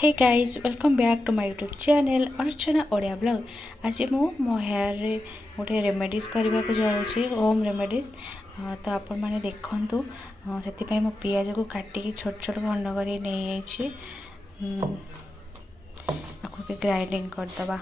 Hey guys welcome back to my YouTube channel अर्चना ओडिया ब्लॉग। आज मो हेयर रे गोटे रेमेडीज करने को जाऊँगी होम रेमेडीज। तो आपण मैंने देखु से मो पियाज को काटिकी छोट छोट खंड कर ग्राइंडिंग करदबा।